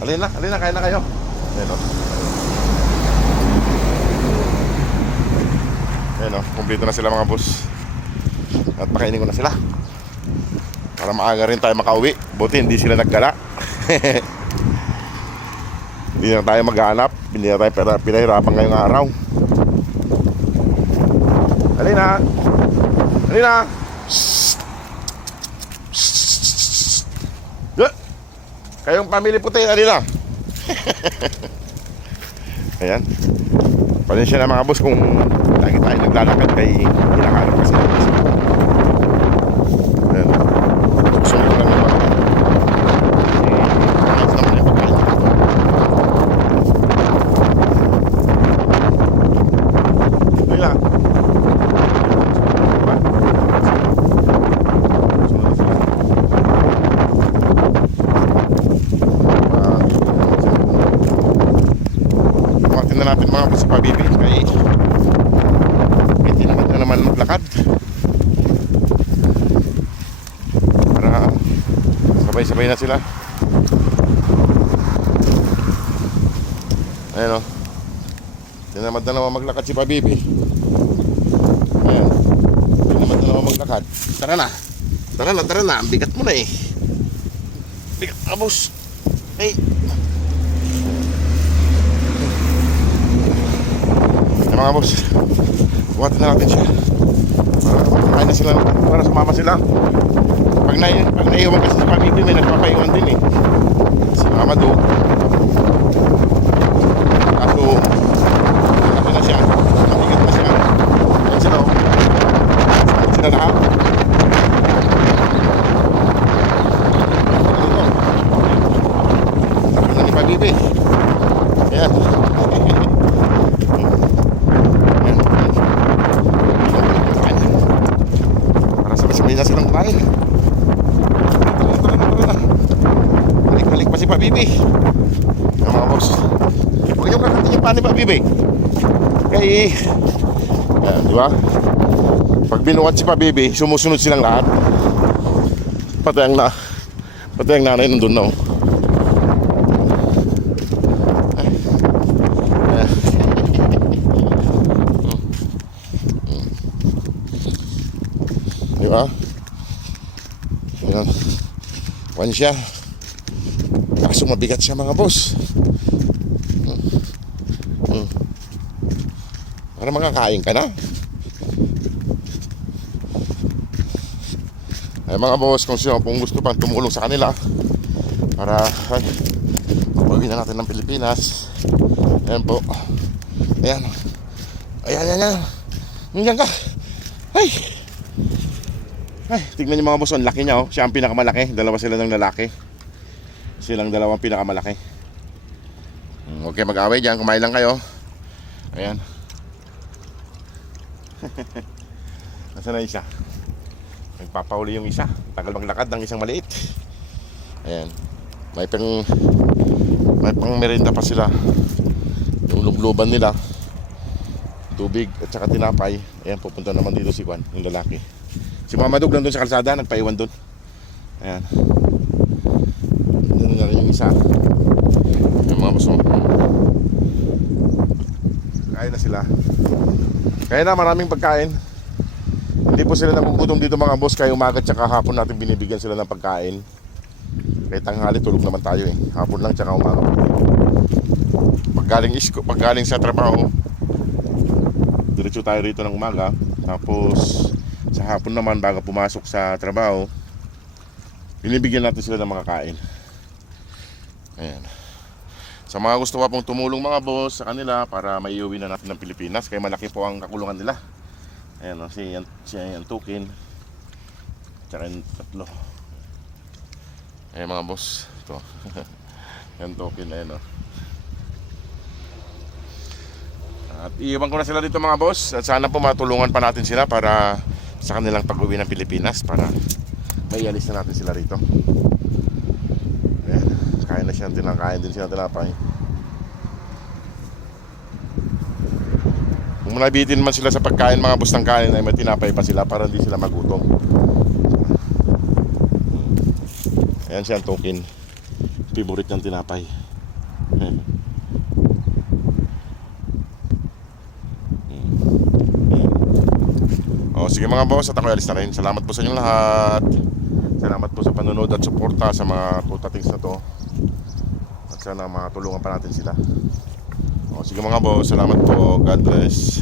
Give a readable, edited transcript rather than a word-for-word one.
Halina, kain na kayo. Ayan o. Ayan o, kumpleto na sila mga boss. At pakainin ko na sila para maaga rin tayo makauwi. Buti hindi sila naggala. Hindi na tayo maghanap. Hindi na tayo pinahirapan ngayong araw. Halina. Kayong pamilya puti, halina. Ayan. Pasensya na mga boss kung lagi tayo naglalakad kay hinahanap kasi. Ayan. Susunod ko lang naman. Ayos naman yung pagkain. Halina. Na natin mga boss sa pabibi kay hindi na naman maglakad para sabay-sabay na sila. Ayan o, tinamad na naman maglakad si pabibi. Ayan, tinamad na naman maglakad. Tara na, ang bigat mo na eh. Bigat na boss. Hey, mga boss, buhatin na natin siya para makain na sila, para sumama sila. Pag naiwan kasi sa pamilya, may nagpapaiwan din eh. Si mama do, kaso malaki na siya, mabigat na siya. Yan sila o, saan sila lahat. Tapos na ni Pabibi. Ayan. Sabay na silang kumain. Tara. Balik pa si Pabibi. Yung mga boss, huwag yung kakatin yung pa ni Pabibi. Kaya di ba? Pag binuhat si Pabibi, sumusunod silang lahat. Pati ang nanay nandun na. Di ba? Ayan. Kuhan siya. Kaso mabigat siya mga boss. Para makakain ka na. Ay mga boss, kung gusto pang tumulong sa kanila para pag-uwi na natin ng Pilipinas. Ayan po. Ayan. Nandiyan ka. Ay, tignan niyo mga boss, ang laki niya oh. Siya ang pinakamalaki, dalawa sila ng lalaki. Silang dalawang pinakamalaki. Huwag kayo mag-away dyan, kumain lang kayo. Ayan. Nasaan na isa? Nagpapauli yung isa. Tagal maglakad ng isang maliit. Ayan. May pang merienda pa sila. Yung lubluban nila, tubig at saka tinapay. Ayan, pupunta naman dito si Juan, yung lalaki. Si Mama Dug nandun sa kalsada, nagpaiwan dun. Ayan. Nandun na rin yung isa. Ayan mga boss. Kain na sila. Kaya na maraming pagkain. Hindi po sila nagugutom dito mga boss. Kaya umaga tsaka hapon natin binibigyan sila ng pagkain. Kaya tanghali tulog naman tayo eh. Hapon lang tsaka umaga. Paggaling sa trabaho, diretso tayo rito ng umaga. Tapos sa hapon naman bago pumasok sa trabaho, binibigyan natin sila ng makakain. Ayan. Sa mga gusto pa pong tumulong mga boss sa kanila para maiuwi na natin ng Pilipinas, kaya malaki po ang kakulungan nila. Ayan o, siya yung tukin, tsaka yung tatlo. Ayan mga boss, ito. Yung tukin, ayan o. At iiwan ko na sila dito mga boss. At sana po matulungan pa natin sila para sa kanilang pag-uwi ng Pilipinas, para maialis na natin sila rito. Ayan, kain na siya, kain din siya tinapay. Kung nabitin man sila sa pagkain mga boss ng kain, ay may tinapay pa sila para hindi sila magutom. Ayan siya ang token, favorite ng tinapay. O sige mga boss, at ako alis na rin. Salamat po sa inyong lahat. Salamat po sa panonood at suporta sa mga tutatings na to. At sana makatulungan pa natin sila. O sige mga boss, salamat po. God bless.